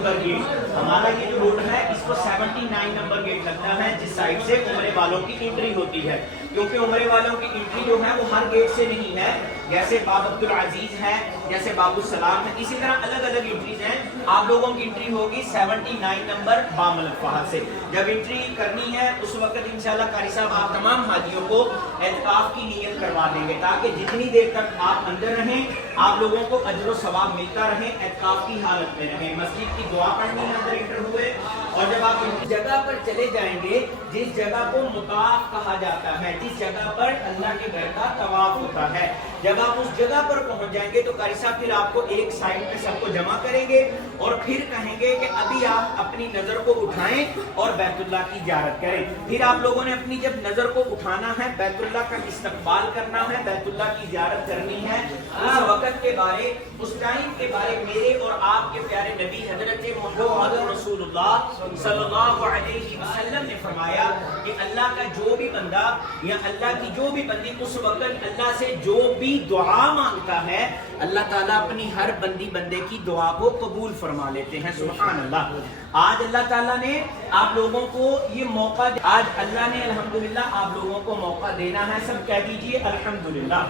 Number gate, हमारा ये जो रोड है इसको 79 नंबर गेट लगता है, जिस साइड से उम्रे वालों की एंट्री होती है, क्योंकि उम्रे वालों की एंट्री जो है वो हर गेट से नहीं है, जैसे बाब अब्दुल अजीज है, जैसे बाबुल सलाम है, इसी तरह अलग अलग एंट्रीज हैं। आप लोगों की एंट्री होगी 79 नंबर बामल फहा से। जब एंट्री करनी है उस वक्त इंशाल्लाह कारी साहब आप तमाम हाजियों को एतकाफ की नीयत करवा देंगे, ताकि जितनी देर तक आप अंदर रहें आप लोगों को अजर व सवाब मिलता रहे, एतकाफ की हालत में रहें। मस्जिद की दुआ पढ़नी है अंदर एंटर हुए, और जब आप इस जगह पर चले जाएंगे जिस जगह को मुताफ कहा जाता है, जिस जगह पर अल्लाह के घर का तवाफ होता है, जब आप उस जगह पर पहुंच जाएंगे तो कारी साहब फिर आपको एक साइड पे सबको जमा करेंगे और फिर कहेंगे कि अभी आप अपनी नजर को उठाएं और बैतुल्लाह की ज़ियारत करें। फिर आप लोगों ने अपनी जब नजर को उठाना है, बैतुल्लाह का इस्तकबाल करना है, बैतुल्लाह की ज़ियारत करनी है, उस वक्त के बारे, उस टाइम के बारे मेरे और आपके प्यारे नबी हजरत मोहम्मद रसूलुल्लाह सल्लल्लाहु अलैहि वसल्लम ने फरमाया कि अल्लाह का जो भी बंदा या अल्लाह की जो भी बंदी उस वक्त अल्लाह से जो भी दुआ मांगता है, अल्लाह ताला अपनी हर बंदी बंदे की दुआ को कबूल फरमा लेते हैं। सुभान अल्लाह। आज अल्लाह ताला ने आप लोगों को ये मौका, आज अल्लाह ने अल्हम्दुलिल्लाह आप लोगों को मौका देना है, सब कह दीजिए अल्हम्दुलिल्लाह।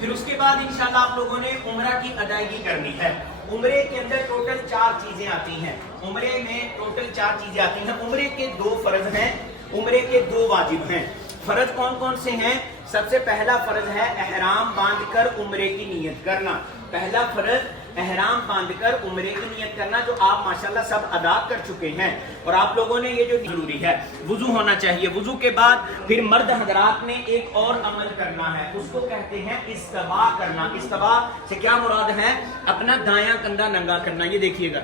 फिर उसके बाद इंशाल्लाह आप लोगों ने उम्रा की अदायगी करनी है। उम्रे के अंदर टोटल 4 चीजें आती हैं, उम्रे में टोटल 4 चीजें आती हैं। उम्रे के 2 फर्ज हैं, उम्रे के 2 वाजिब हैं। फर्ज कौन कौन से हैं? सबसे पहला फर्ज है एहराम बांधकर उम्रे की नियत करना। पहला फर्ज एहराम बांधकर उम्रे की नियत करना, जो आप माशाल्लाह सब अदा कर चुके हैं। और आप लोगों ने ये जो जरूरी है वुजू होना चाहिए। वुजू के बाद फिर मर्द हजरात ने एक और अमल करना है, उसको कहते हैं इस्तबा करना। इस्तबा से क्या मुराद है? अपना दायां कंधा नंगा करना। ये देखिएगा,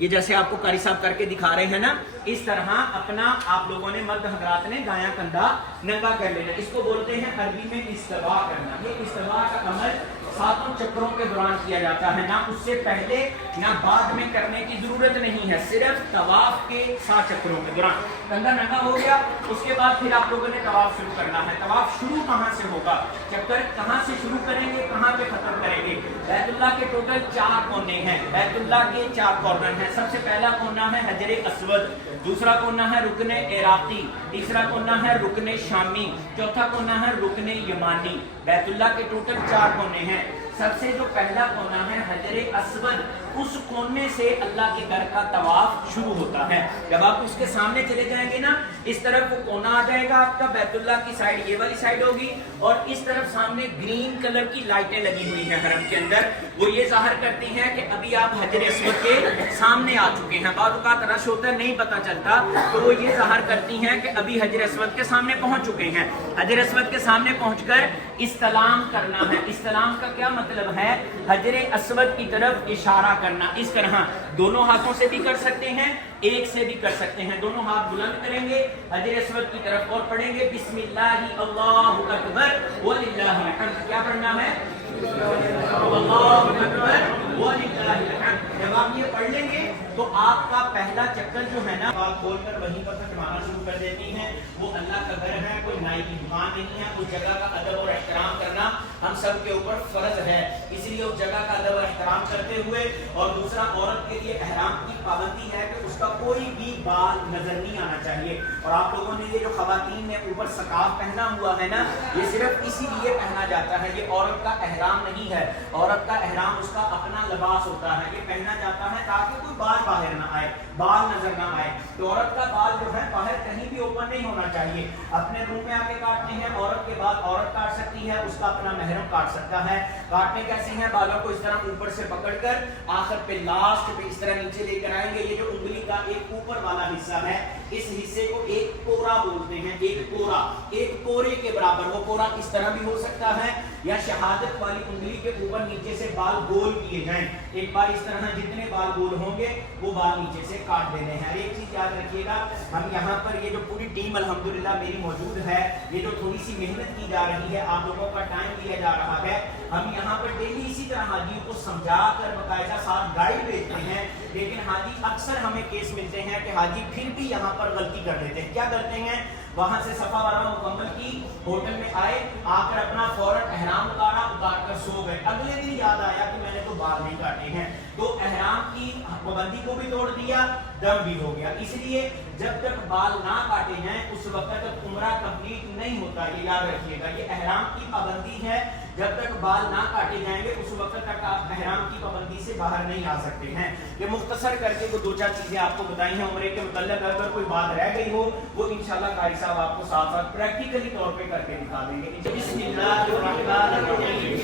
ये जैसे आपको कारी साहब करके दिखा रहे हैं ना, इस तरह अपना आप लोगों ने मर्द हजरात ने दायां कंधा नंगा कर लेना। इसको बोलते हैं अरबी में इस्तबा करना। ये इस्तबा का अमल 7 चक्रों के दौरान किया जाता है, ना उससे पहले ना बाद में करने की जरूरत नहीं है, सिर्फ तवाफ के 7 चक्रों के दौरान कंधा नंगा हो गया। उसके बाद फिर आप लोगों ने तवाफ शुरू करना है। तवाफ शुरू कहाँ से होगा? चक्कर कहाँ से शुरू करेंगे, कहाँ पे खत्म करेंगे? बैतुल्लाह के टोटल 4 कोने हैं, बैतुल्लाह के 4 कॉर्नर हैं। सबसे पहला कोना है हजरे अस्वद, दूसरा कोना है रुकने इराकी, तीसरा कोना है रुकने शामी, चौथा कोना है रुकने यमानी। बैतुल्लाह के टोटल 4 कोने हैं। सबसे जो पहला कोना है हजरे अस्वद, उस कोने से अल्लाह के घर का तवाफ शुरू होता है। जब आप उसके सामने चले जाएंगे ना, इस तरफ वो कोना आ जाएगा आपका, बैतुल्लाह की साइड ये वाली साइड होगी, और इस तरफ सामने ग्रीन कलर की लाइटें लगी हुई हैं हरम के अंदर। वो ये जाहिर करती हैं कि अभी आप हजरे अस्वद के सामने आ चुके हैं। बाद का रश होता है, नहीं पता चलता, तो वो ये जाहिर करती हैं कि अभी हजरे अस्वद के सामने पहुंच चुके हैं। हजरे अस्वद के सामने पहुंचकर इस्तलाम करना है। इस्तलाम का क्या मतलब है? हजरे अस्वद की तरफ इशारा करना। इस तरह दोनों हाथों से भी कर सकते हैं, एक से भी कर सकते हैं। दोनों हाथ बुलंद करेंगे हजरे अस्वद की तरफ और पढ़ेंगे बिस्मिल्लाहि अल्लाहु अकबर वलिल्लाहिल हम्द। क्या पढ़ना है? अल्लाहु अकबर वलिल्लाहिल हम्द। जब आप ये पढ़ लेंगे तो आपका पहला चक्कर जो है ना, आप खोलकर वहीं पर कटवाना शुरू कर देती हैं। वो अल्लाह का घर है, कोई नाई की दुकान नहीं है। उस जगह का अदब और एहतराम करना हम सब के ऊपर फर्ज है, इसलिए उस जगह का अदब और एहतराम करते हुए, और दूसरा औरत के लिए एहराम की पाबंदी है कि उसका कोई भी बाल नजर नहीं आना चाहिए। और आप लोगों ने ये जो खवातीन ने ऊपर सकाफ पहना हुआ है ना, ये सिर्फ इसीलिए पहना जाता है, ये औरत का एहराम नहीं है। औरत का एहराम उसका अपना लिबास होता है, ये पहना जाता है ताकि कोई बाल बाहर ना आए, बाल नजर ना आए। तो औरत का बाल जो है बाहर कहीं भी ओपन नहीं होना चाहिए। अपने रूम में आके काटते हैं औरत के बाल, औरत काट सकती है, उसका अपना महरम काट सकता है। काटने कैसे हैं? बालों को इस तरह ऊपर से पकड़कर आखिर पे लास्ट पे इस तरह नीचे लेकर आएंगे। ये जो उंगली का एक ऊपर वाला हिस्सा है, इस हिस्से को एक कोरा बोलते हैं। एक कोरा, एक कोरे के बराबर। वो कोरा इस तरह भी हो सकता है, या शहादत वाली उंगली के ऊपर नीचे से बाल गोल किए जाएं। एक बार इस तरह जितने बाल गोल होंगे वो बाल नीचे से काट देने हैं। एक चीज याद रखिएगा, हम यहाँ पर ये जो पूरी टीम अल्हम्दुलिल्लाह मेरी मौजूद है, ये जो थोड़ी सी मेहनत की जा रही है, आप लोगों का टाइम दिया जा रहा है, हम यहाँ पर डेली इसी तरह हाजियों को समझा कर बाकायदा साथ गाइड भेजते हैं। लेकिन हाजी अक्सर हमें केस मिलते हैं कि हाजी फिर भी यहाँ पर गलती कर देते हैं। क्या करते हैं? वहां से सफा वरमा मुकम्मल की, होटल में आए, आकर अपना फौरन एहराम उतार कर सो गए। अगले दिन याद आया कि मैंने तो बाल नहीं काटे हैं। तो एहराम की پابندی کو بھی توڑ دیا، دم بھی ہو گیا. اس لیے جب تک بال نہ کاٹے ہیں اس وقت تک عمرہ کمپلیٹ نہیں ہوتا. یہ یاد رکھیے گا، یہ احرام کی پابندی ہے. جب تک بال نہ کاٹے جائیں گے اس وقت تک آپ احرام کی پابندی سے باہر نہیں آ سکتے ہیں. یہ مختصر کر کے وہ 2-4 چیزیں آپ کو بتائی ہیں عمرے کے متعلق. اگر کوئی بات رہ گئی ہو وہ انشاءاللہ قاری صاحب آپ کو ساتھ ساتھ پریکٹیکلی طور پہ کر کے دکھا دیں گے. بسم اللہ الرحمن الرحیم.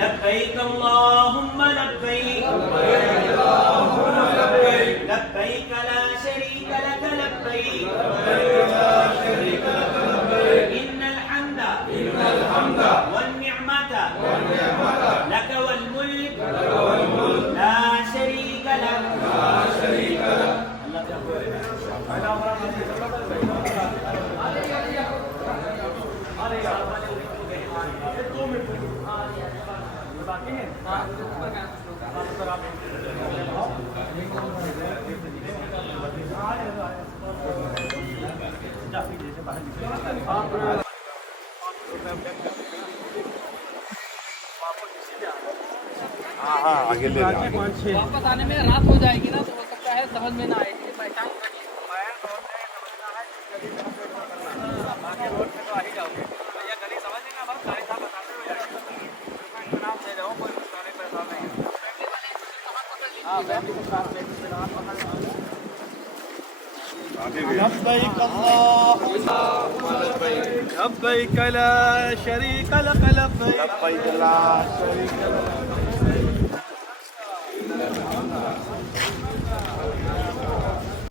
لبیک اللہم لبیک لبیک لا شریک لک لبیک ان الحمد والنعمت لک والملک لا شریک لک. آگے لے واپس آنے میں رات ہو جائے گی نا تو ہو سکتا ہے سمجھ میں نہ آئے گی. پہچان باقی روڈ پہ تو آ ہی جاؤ گے. یہ گلی سمجھ لیں گے. بس سارے صاحب بتاتے ہوئے جائیں گے. نام دے رہا ہوں کوئی مسئلہ پریشان نہیں ہے. ہاں فیملی کے ساتھ لبیک اللہم لبیک لا شریک لک لبیک لا شریک لک